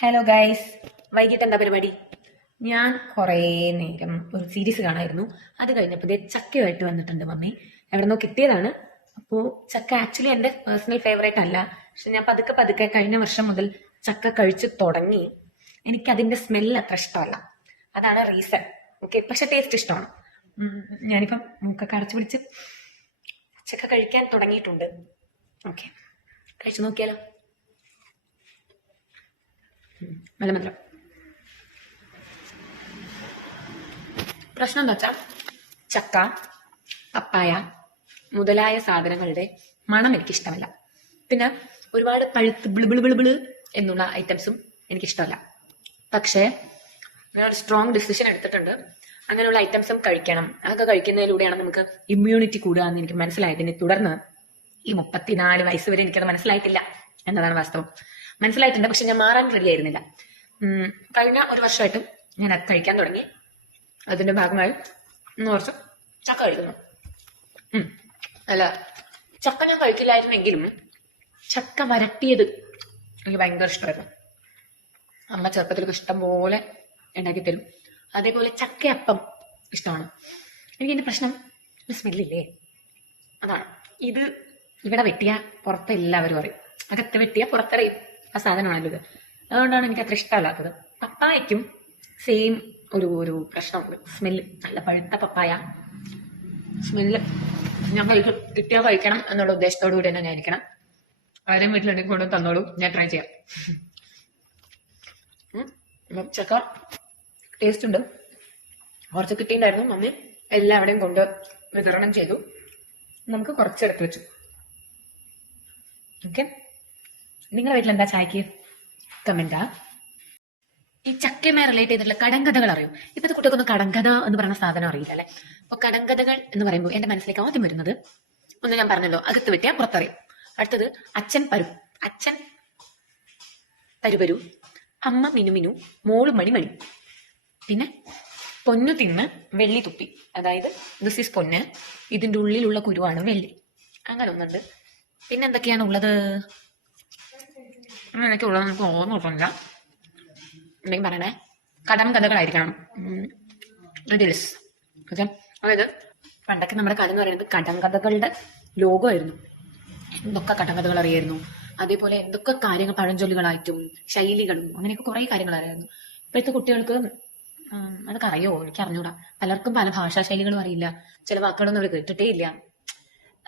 Hello guys വൈകിട്ട് എന്താ പരിപാടി? ഞാൻ കുറേ നേരം ഒരു സീരീസ് കാണായിരുന്നു. അത് കഴിഞ്ഞപ്പോൾ ചക്കയുമായിട്ട് വന്നിട്ടുണ്ട് മമ്മി. എവിടെ എവിടെന്നോ കിട്ടിയതാണ്. അപ്പോൾ ചക്ക ആക്ച്വലി എന്റെ പേഴ്സണൽ ഫേവറേറ്റ് അല്ല. പക്ഷെ ഞാൻ പതുക്കെ പതുക്കെ കഴിഞ്ഞ വർഷം മുതൽ ചക്ക കഴിച്ചു തുടങ്ങി. എനിക്ക് അതിന്റെ സ്മെല്ല് അത്ര ഇഷ്ടമല്ല. അതാണ് റീസൺ ഓക്കെ പക്ഷെ ടേസ്റ്റ് ഇഷ്ടമാണ്. ഞാനിപ്പം മൂക്കൊക്കെ അടച്ചു പിടിച്ച് ചക്ക കഴിക്കാൻ തുടങ്ങിയിട്ടുണ്ട്. ഓക്കെ കഴിച്ചു നോക്കിയാലോ? മധുരം. പ്രശ്നം എന്താ വെച്ചാൽ ചക്ക പപ്പായ മുതലായ സാധനങ്ങളുടെ മണം എനിക്കിഷ്ടമല്ല. പിന്നെ ഒരുപാട് പഴുത്ത് ബിൾ ബിൾ ബിൾ ബിൾ എന്നുള്ള ഐറ്റംസും എനിക്കിഷ്ടമല്ല. പക്ഷേ ഞാൻ സ്ട്രോങ് ഡിസിഷൻ എടുത്തിട്ടുണ്ട്. അങ്ങനെയുള്ള ഐറ്റംസും കഴിക്കണം. അതൊക്കെ കഴിക്കുന്നതിലൂടെയാണ് നമുക്ക് ഇമ്മ്യൂണിറ്റി കൂടുക എന്ന് എനിക്ക് മനസ്സിലായതിനെ തുടർന്ന് ഈ മുപ്പത്തിനാല് വയസ്സ് വരെ എനിക്കത് മനസ്സിലായിട്ടില്ല. എന്നതാണ് വാസ്തവം. മനസ്സിലായിട്ടുണ്ട്? പക്ഷെ ഞാൻ മാറാൻ റെഡി ആയിരുന്നില്ല. കഴിഞ്ഞ ഒരു വർഷമായിട്ടും ഞാൻ അത് കഴിക്കാൻ തുടങ്ങി. അതിന്റെ ഭാഗമായി കുറച്ച് ചക്ക കഴിക്കുന്നു. അല്ല ചക്ക ഞാൻ കഴിക്കില്ലായിരുന്നെങ്കിലും ചക്ക വരട്ടിയത് എനിക്ക് ഭയങ്കര ഇഷ്ടമായിരുന്നു. അമ്മ ചെറുപ്പത്തിലൊക്കെ ഇഷ്ടം പോലെ ഉണ്ടാക്കി തരും. അതേപോലെ ചക്കയപ്പം ഇഷ്ടമാണ്. എനിക്ക് എന്റെ പ്രശ്നം സ്മെല്ലില്ലേ അതാണ്. ഇത് ഇവിടെ വെട്ടിയ പുറത്ത് എല്ലാവരും അറിയും. അകത്ത് വെട്ടിയ പുറത്തറിയും ആ സാധനമാണല്ലോ ഇത്. അതുകൊണ്ടാണ് എനിക്ക് അത്ര ഇഷ്ടമല്ലാത്തത് പപ്പായക്കും സെയിം ഒരു ഒരു പ്രശ്നമുണ്ട്. സ്മെല്ല് നല്ല പഴുത്ത പപ്പായ. സ്മെല്ല് ഞാൻ കിട്ടിയാൽ കഴിക്കണം എന്നുള്ള ഉദ്ദേശത്തോടു കൂടി തന്നെ ഞാൻ ഇരിക്കണം ആരും വീട്ടിലുണ്ടെങ്കിൽ കൊണ്ടു തന്നോളൂ. ഞാൻ ട്രൈ ചെയ്യാം. ചക്ക ടേസ്റ്റ് ഉണ്ട്. കുറച്ച് കിട്ടിയിട്ടുണ്ടായിരുന്നു. മമ്മി എല്ലാവിടെയും കൊണ്ട് വിതരണം ചെയ്തു. നമുക്ക് കുറച്ചെടുത്ത് വെച്ചു. ഓക്കെ നിങ്ങളുടെ വീട്ടിൽ എന്താ ചായക്ക്? കമന്റാ ഈ ചക്കയുമായി റിലേറ്റ് ചെയ്തിട്ടുള്ള കടങ്കഥകൾ അറിയും? ഇപ്പത്തെ കുട്ടികൾക്കൊന്നും കടങ്കഥ എന്ന് പറയുന്ന സാധനം അറിയില്ല അല്ലെ? അപ്പൊ കടങ്കഥകൾ എന്ന് പറയുമ്പോൾ എന്റെ മനസ്സിലേക്ക് ആദ്യം വരുന്നത് ഒന്ന് ഞാൻ പറഞ്ഞല്ലോ അകത്ത് വെട്ടിയാൽ പുറത്തറിയും. അടുത്തത് അച്ഛൻ പരു അച്ഛൻ പരുപരു അമ്മ മിനു മിനു മോൾ മണി മണി. പിന്നെ പൊന്നു തിന്ന് വെള്ളി തുപ്പി. അതായത് ദിസ് ഈസ് പൊന്ന് ഇതിന്റെ ഉള്ളിലുള്ള കുരുവാണ് വെള്ളി. അങ്ങനെ ഒന്നുണ്ട്. പിന്നെ എന്തൊക്കെയാണ് ഉള്ളത്? അങ്ങനെയൊക്കെ ഉള്ളത് നമുക്ക് ഓർമ്മ കിട്ടുന്നില്ല എന്തെങ്കിലും പറയണേ? കടം കഥകളായിരിക്കണം. റിഡിൽസ് ഓക്കെ അതായത് പണ്ടൊക്കെ നമ്മുടെ കഥ എന്ന് പറയുന്നത് കടം കഥകളുടെ ലോകമായിരുന്നു എന്തൊക്കെ കടങ്കഥകൾ അറിയായിരുന്നു. അതേപോലെ എന്തൊക്കെ കാര്യങ്ങൾ പഴഞ്ചൊല്ലുകളായിട്ടും ശൈലികളും അങ്ങനെയൊക്കെ കുറേ കാര്യങ്ങൾ അറിയായിരുന്നു. ഇപ്പോഴത്തെ കുട്ടികൾക്ക് അതൊക്കെ അറിയോ? എനിക്ക് അറിഞ്ഞൂടാ. പലർക്കും പല ഭാഷാ ശൈലികളും അറിയില്ല. ചില വാക്കുകളൊന്നും അവർ കേട്ടിട്ടേ ഇല്ല.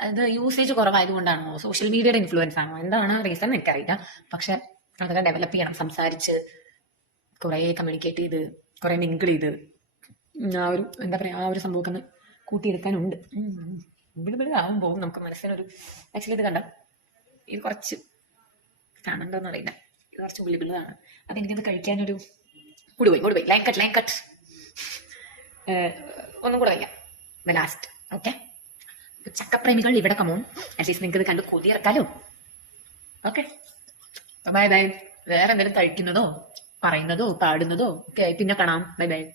അത് യൂസേജ് കുറവായതുകൊണ്ടാണോ? സോഷ്യൽ മീഡിയയുടെ ഇൻഫ്ലുവൻസ് ആണോ? എന്താണ് റീസൺ എനിക്കറിയില്ല. പക്ഷെ അതൊക്കെ ഡെവലപ്പ് ചെയ്യണം. സംസാരിച്ച് കുറെ കമ്മ്യൂണിക്കേറ്റ് ചെയ്ത് കുറെ മിങ്കിൾ ചെയ്ത്. ആ ഒരു എന്താ പറയാ ആ ഒരു സംഭവമൊക്കെ ഒന്ന് കൂട്ടിയെടുക്കാനുണ്ട് ഇവിടെ ആവുമ്പോൾ നമുക്ക് മനസ്സിനൊരു ആക്ച്വലി ഇത് കണ്ട? ഇത് കുറച്ച് കാണണ്ടോന്ന് അറിയില്ല. ഇത് കുറച്ച് വിളിവിളാണ് അതെനിക്കത് കഴിക്കാനൊരു കൂടി പോയി ലൈൻ കട്ട് ലൈൻ കട്ട് ഒന്നും കൂടെ വയ്ക്കാം. ലാസ്റ്റ് ഓക്കെ ചക്കപ്രേമികൾ ഇവിടെ കമോൺ അറ്റ്ലീസ്റ്റ് നിങ്ങൾക്ക് ഇത് കണ്ട് കൊതിയിറക്കാലോ ഓക്കെ ബൈ ബൈ വേറെ എന്തെങ്കിലും കഴിക്കുന്നതോ പറയുന്നതോ പാടുന്നതോ ഒക്കെ ആയി. പിന്നെ കാണാം. Bye bye